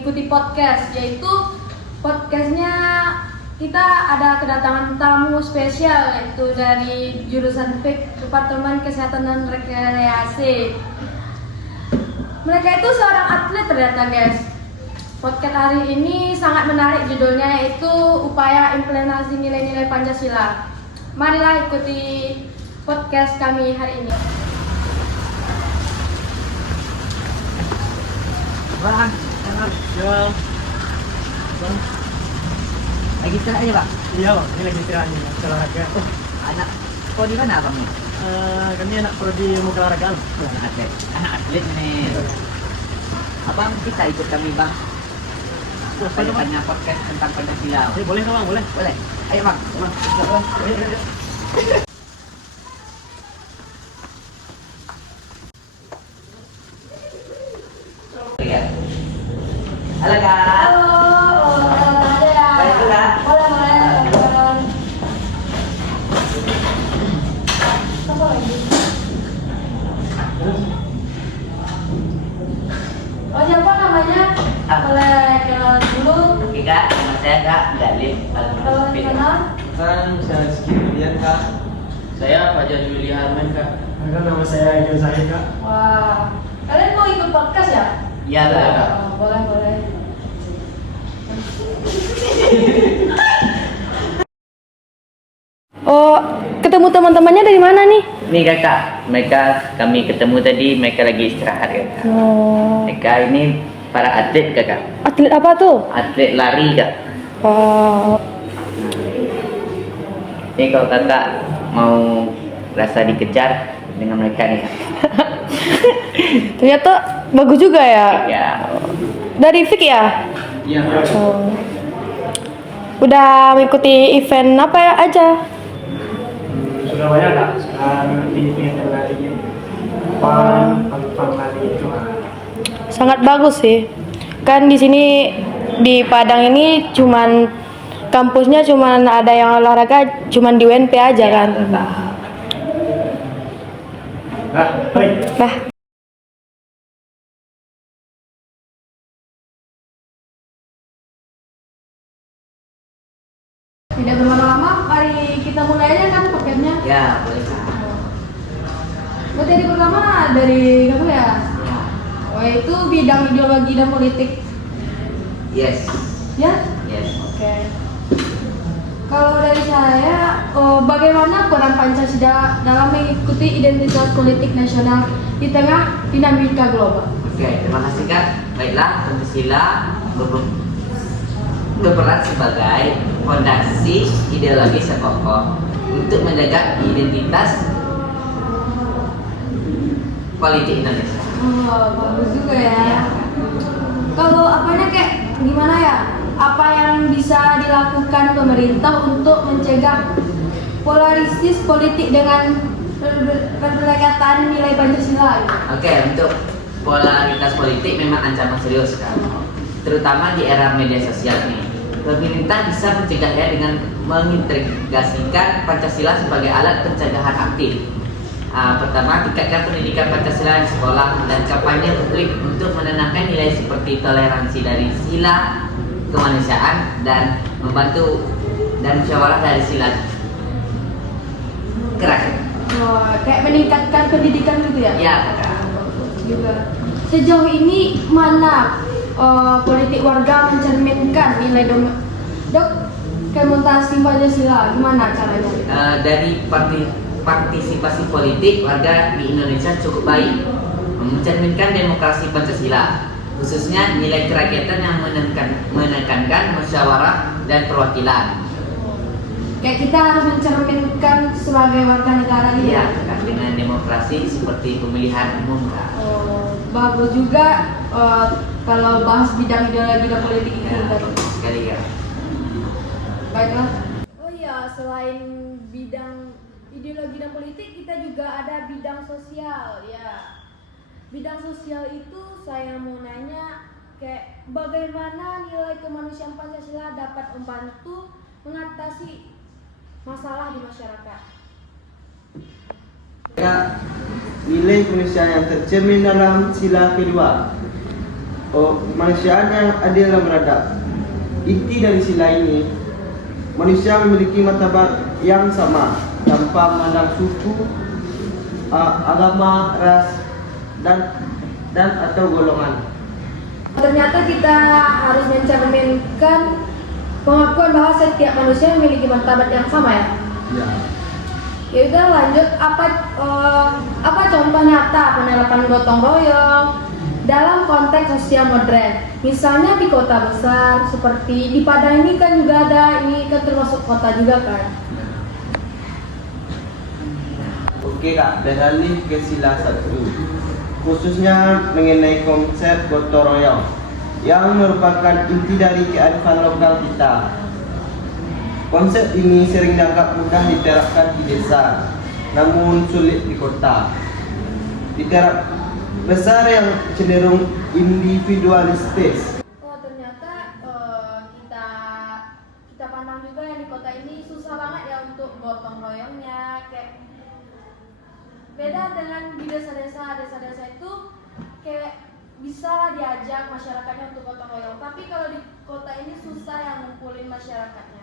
mengikuti podcast, yaitu podcastnya kita ada kedatangan tamu spesial yaitu dari jurusan FIK Departemen Kesehatan dan Rekreasi. Mereka itu seorang atlet ternyata guys. Podcast hari ini sangat menarik, judulnya yaitu upaya implementasi nilai-nilai Pancasila. Marilah ikuti podcast kami hari ini. Bang, jual. Bang, lagi istirahat aja, Pak? Iya bang, ini lagi istirahat nih, olahraga. Anak, kau di mana abang nih? Kami anak prodi ilmu keolahragaan. Anak atlet nih. Abang bisa ikut kami, Bang? Tanya podcast tentang Pancasila. Boleh bang, boleh. Boleh? Ayo, Bang. Halo, Kak. Halo, Baik, Kak. Oh, siapa namanya? Boleh kenalan dulu. Oke, Kak. Nama saya Kak Galip. Kalau kenal, Saya Rizky Julian kak. Saya Fajar Juli Harman, Kak. Nama saya Igor Zahid kak. wah, kalian mau ikut podcast ya? Iya, Kak. Oh, boleh. Oh, ketemu teman-temannya dari mana nih? Nih kakak, kami ketemu tadi, mereka lagi istirahat kakak. Oh, Mereka ini para atlet kakak, atlet apa tuh? atlet lari kak. Oh, Ini kalau kakak mau rasa dikejar dengan mereka nih kak. ternyata bagus juga ya. Ya, Dari Fik ya? Iya, Kak. Oh. Udah mengikuti event apa ya aja? Sudah banyak kak. Sekarang di lari pang lari itu. Sangat bagus sih. Kan di sini di Padang ini cuman kampusnya cuman ada yang olahraga cuman di UNP aja ya, kan. kakak. Kak, baik. Nah, tidak berlama-lama, mari kita mulai aja kan paketnya. Ya boleh kak. Materi pertama dari kamu ya? Ya. Oh, itu bidang ideologi dan politik. Yes. Ya? Yes. Oke. Kalau dari saya, bagaimana peran Pancasila dalam mengikuti identitas politik nasional di tengah dinamika global? Oke, terima kasih kak. Baiklah, Pancasila berperan sebagai fondasi ideologis yang kokoh untuk menjaga identitas politik Indonesia. Oh, bagus juga ya. Kalau apanya kayak gimana ya? Apa yang bisa dilakukan pemerintah untuk mencegah polarisasi politik dengan pendekatan nilai Pancasila? Oke, untuk polaritas politik memang ancaman serius kan, terutama di era media sosial nih. Pemerintah bisa mencegahnya dengan mengintegrasikan Pancasila sebagai alat pencegahan aktif. Pertama, tingkatkan pendidikan Pancasila di sekolah dan kampanye publik untuk menanamkan nilai seperti toleransi dari sila kemanusiaan dan membantu dan musyawarah dari sila kerakyatan. Oh, kayak meningkatkan pendidikan gitu ya? Ya, kakak. Juga. Sejauh ini mana politik warga mencerminkan nilai dokumentasi Pancasila? Gimana caranya? Dari partisipasi politik warga di Indonesia cukup baik, mencerminkan demokrasi Pancasila, khususnya nilai kerakyatan yang menekankan musyawarah dan perwakilan. Kayak kita harus mencerminkan sebagai warga negara gitu. Iya, kan, dengan demokrasi seperti pemilihan umum. Kak. Oh, bagus juga kalau bahas bidang ideologi dan politik itu. Ya, bagus sekali ya. Baiklah. Oh iya, selain bidang ideologi dan politik, kita juga ada bidang sosial ya. Bidang sosial itu saya mau nanya kayak bagaimana nilai kemanusiaan Pancasila dapat membantu mengatasi masalah di masyarakat. Nilai kemanusiaan yang tercermin dalam sila kedua. kemanusiaan yang adil dan beradab. Inti dari sila ini, manusia memiliki martabat yang sama tanpa memandang suku, agama, ras, dan atau golongan. Ternyata kita harus mencerminkan pengakuan bahwa setiap manusia memiliki martabat yang sama ya. Ya. Ya udah lanjut, apa contoh nyata penerapan gotong royong dalam konteks sosial modern? Misalnya di kota besar seperti di Padang ini kan juga ada, ini kan termasuk kota juga kan. Oke Kak, beralih ke sila 1, khususnya mengenai konsep gotong royong yang merupakan inti dari kearifan lokal kita. Konsep ini sering dianggap mudah diterapkan di desa, namun sulit di kota. Di daerah besar yang cenderung individualistis. Oh ternyata kita pandang juga yang di kota ini susah banget ya untuk gotong royongnya, kayak beda dengan di desa-desa itu kayak bisa diajak masyarakatnya untuk gotong royong, tapi kalau di kota ini susah yang ngumpulin masyarakatnya.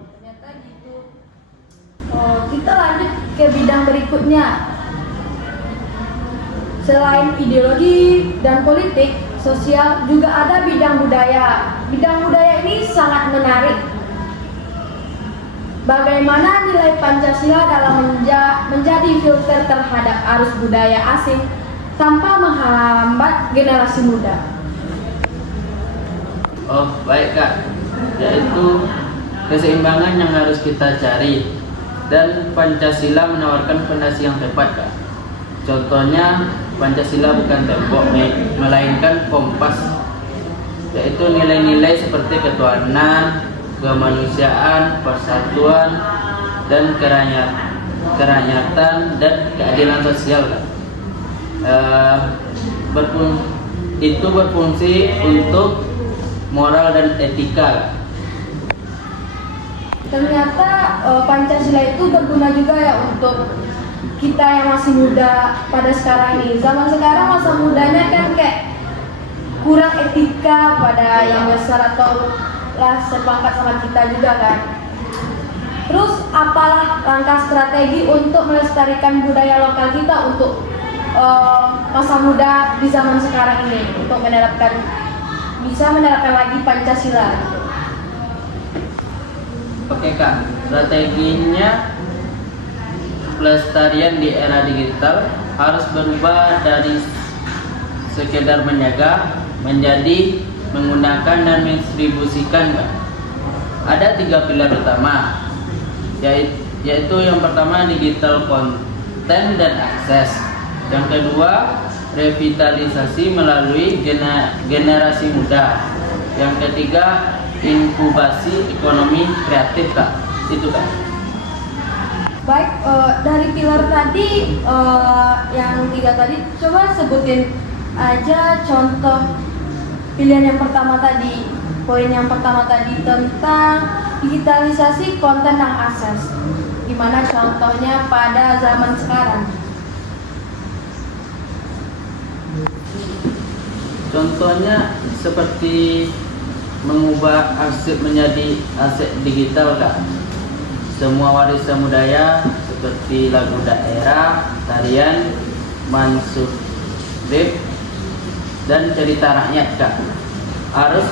Oh ternyata gitu. Oh kita lanjut ke bidang berikutnya. Selain ideologi dan politik, sosial juga ada bidang budaya. Bidang budaya ini sangat menarik. Bagaimana nilai Pancasila dalam menjadi filter terhadap arus budaya asing tanpa menghambat generasi muda? Oh baik Kak, yaitu keseimbangan yang harus kita cari, dan Pancasila menawarkan fondasi yang tepat Kak. Contohnya Pancasila bukan tembok melainkan kompas, yaitu nilai-nilai seperti ketuhanan, kemanusiaan, persatuan, dan kerakyatan dan keadilan sosial Kak. Itu berfungsi untuk moral dan etika. Ternyata Pancasila itu berguna juga ya untuk kita yang masih muda pada sekarang ini. Zaman sekarang masa mudanya kan kayak kurang etika pada yang besar atau lah sepangkat sama kita juga kan. Terus apalah langkah strategi untuk melestarikan budaya lokal kita untuk masa muda di zaman sekarang ini untuk bisa menerapkan lagi Pancasila. Oke Kak, strateginya pelestarian di era digital harus berubah dari sekedar menjaga menjadi menggunakan dan mendistribusikan Kak. Ada 3 pilar utama, yaitu yang pertama digital konten dan akses, yang kedua revitalisasi melalui generasi muda, yang ketiga inkubasi ekonomi kreatif Kak. Itu Kak. Baik, dari pilar tadi yang 3 tadi, coba sebutin aja contoh pilihan yang pertama tadi, poin yang pertama tadi tentang digitalisasi konten dan akses. Gimana contohnya pada zaman sekarang? Contohnya seperti mengubah arsip menjadi aset digital Kak. Semua warisan budaya seperti lagu daerah, tarian, manuskrip, dan cerita rakyat Kak harus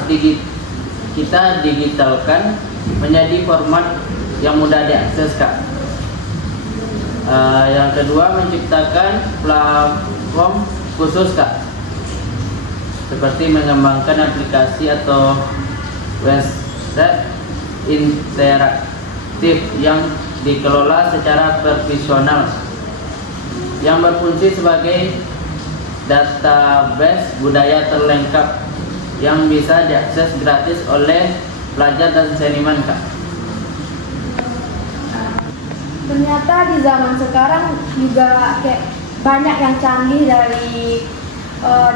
kita digitalkan menjadi format yang mudah diakses Kak. Yang kedua menciptakan platform khusus Kak, seperti mengembangkan aplikasi atau website interaktif yang dikelola secara profesional, yang berfungsi sebagai database budaya terlengkap yang bisa diakses gratis oleh pelajar dan seniman Kak. Ternyata di zaman sekarang juga kayak banyak yang canggih dari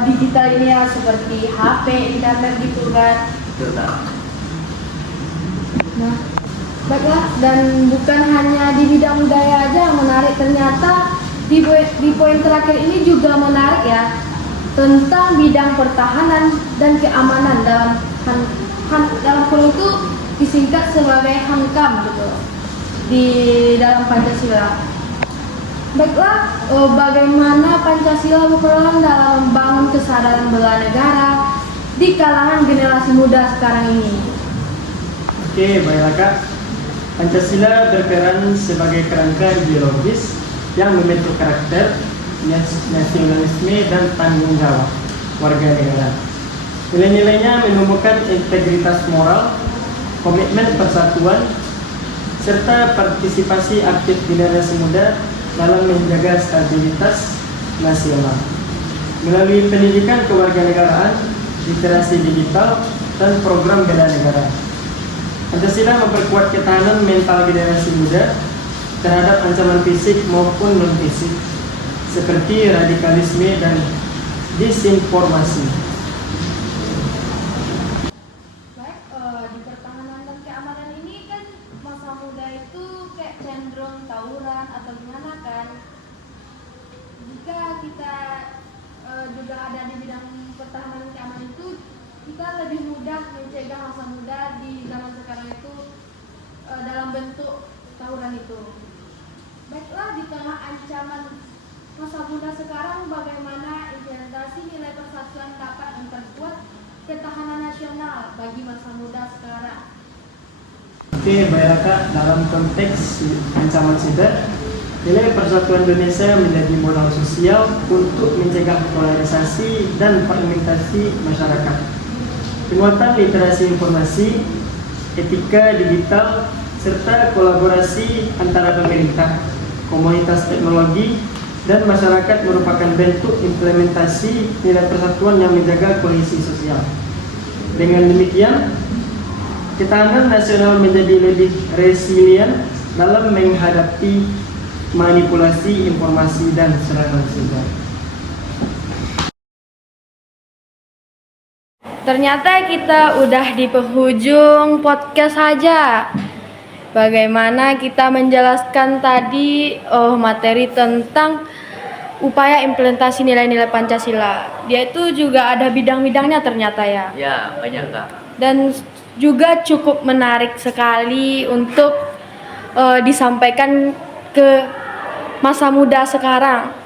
digital ini ya, seperti HP, internet gitu kan. Betul Kak. Nah, baiklah, dan bukan hanya di bidang budaya aja yang menarik, ternyata di poin terakhir ini juga menarik ya. tentang bidang pertahanan dan keamanan dalam kurung itu disingkat sebagai Hankam gitu di dalam Pancasila. Baiklah, bagaimana Pancasila berperan dalam membangun kesadaran bela negara di kalangan generasi muda sekarang ini? Oke, baiklah Kak. Pancasila berperan sebagai kerangka ideologis yang membentuk karakter, nasionalisme, dan tanggung jawab warga negara. Nilai-nilainya menumbuhkan integritas moral, komitmen persatuan, serta partisipasi aktif generasi muda dalam menjaga stabilitas nasional. Melalui pendidikan kewarganegaraan, literasi digital, dan program bela negara, Pancasila memperkuat ketahanan mental generasi muda terhadap ancaman fisik maupun non-fisik, seperti radikalisme dan disinformasi. Baik, di pertahanan dan keamanan ini kan masa muda itu kayak cenderung tawuran atau gimana kan? Jika kita juga ada di bidang pertahanan dan keamanan itu, kita lebih mudah mencegah masa muda di zaman sekarang itu dalam bentuk tawuran itu. Baiklah, di tengah ancaman masa muda sekarang, bagaimana implementasi nilai persatuan dapat memperkuat ketahanan nasional bagi masa muda sekarang? Oke, baiklah Kak, dalam konteks ancaman siber, nilai persatuan Indonesia menjadi modal sosial untuk mencegah polarisasi dan fragmentasi masyarakat. Penguatan literasi informasi, etika digital, serta kolaborasi antara pemerintah, komunitas teknologi, dan masyarakat merupakan bentuk implementasi nilai persatuan yang menjaga kohesi sosial. Dengan demikian, ketahanan nasional menjadi lebih resilient dalam menghadapi manipulasi informasi dan serangan siber. Ternyata kita udah di penghujung podcast saja. Bagaimana kita menjelaskan tadi materi tentang upaya implementasi nilai-nilai Pancasila. Dia itu juga ada bidang-bidangnya ternyata ya. Ya, banyak Kak. Dan juga cukup menarik sekali untuk disampaikan ke masa muda sekarang.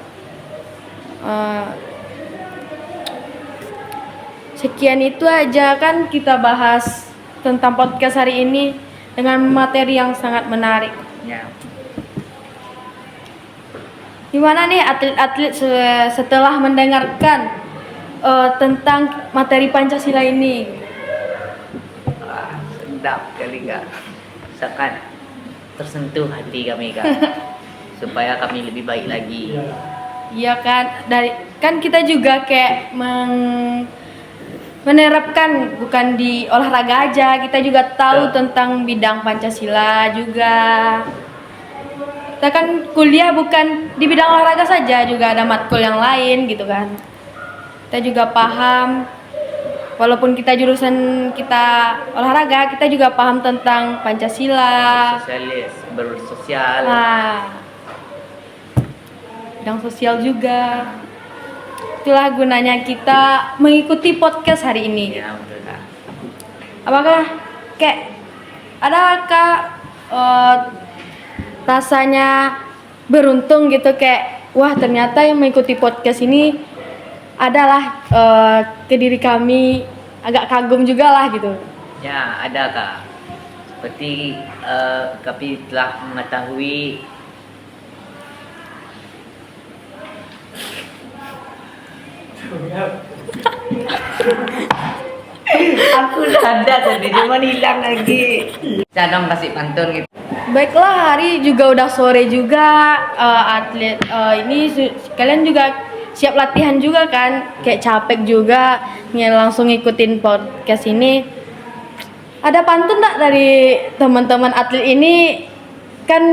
Sekian itu aja kan kita bahas tentang podcast hari ini dengan materi yang sangat menarik. Ya. Gimana nih atlet-atlet setelah mendengarkan tentang materi Pancasila ini? Sedap kali Kak. Sangat tersentuh hati kami Kak. Supaya kami lebih baik lagi. Iya kan, kan kita juga kayak menerapkan bukan di olahraga aja, kita juga tahu tentang bidang Pancasila juga. Kita kan kuliah bukan di bidang olahraga saja, juga ada matkul yang lain gitu kan. Kita juga paham, walaupun kita jurusan kita olahraga, kita juga paham tentang Pancasila. Sosialis, bersosial. Nah, bidang sosial juga. Itulah gunanya kita mengikuti podcast hari ini. Ya, betul Kak. Apakah adakah rasanya beruntung gitu, kayak wah ternyata yang mengikuti podcast ini adalah ke diri kami agak kagum juga lah gitu. Ya, ada Kak. Seperti kami telah mengetahui aku udah ada tadi, cuma hilang lagi. Saya dong kasih pantun gitu. Baiklah, hari juga udah sore juga, atlet ini kalian juga siap latihan juga kan, kayak capek juga langsung ngikutin podcast ini. Ada pantun tak dari teman-teman atlet ini? Kan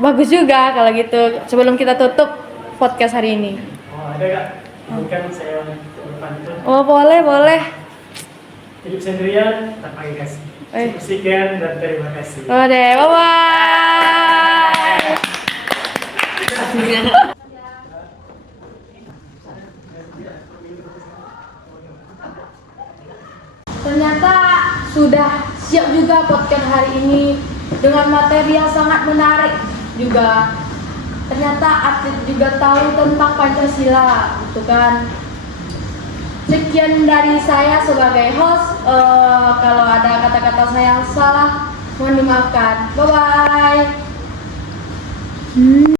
bagus juga kalau gitu, sebelum kita tutup podcast hari ini. Oh, ada Kak? Bukan saya berpantun. Oh, boleh. Hidup sendirian tak pakai kasih. Sekian dan terima kasih. Oh deh, bye-bye. sudah siap juga podcast hari ini dengan materi yang sangat menarik juga. Ternyata atlet juga tahu tentang Pancasila, gitu kan. Sekian dari saya sebagai host. Kalau ada kata-kata saya yang salah, mohon dimaafkan. Bye bye.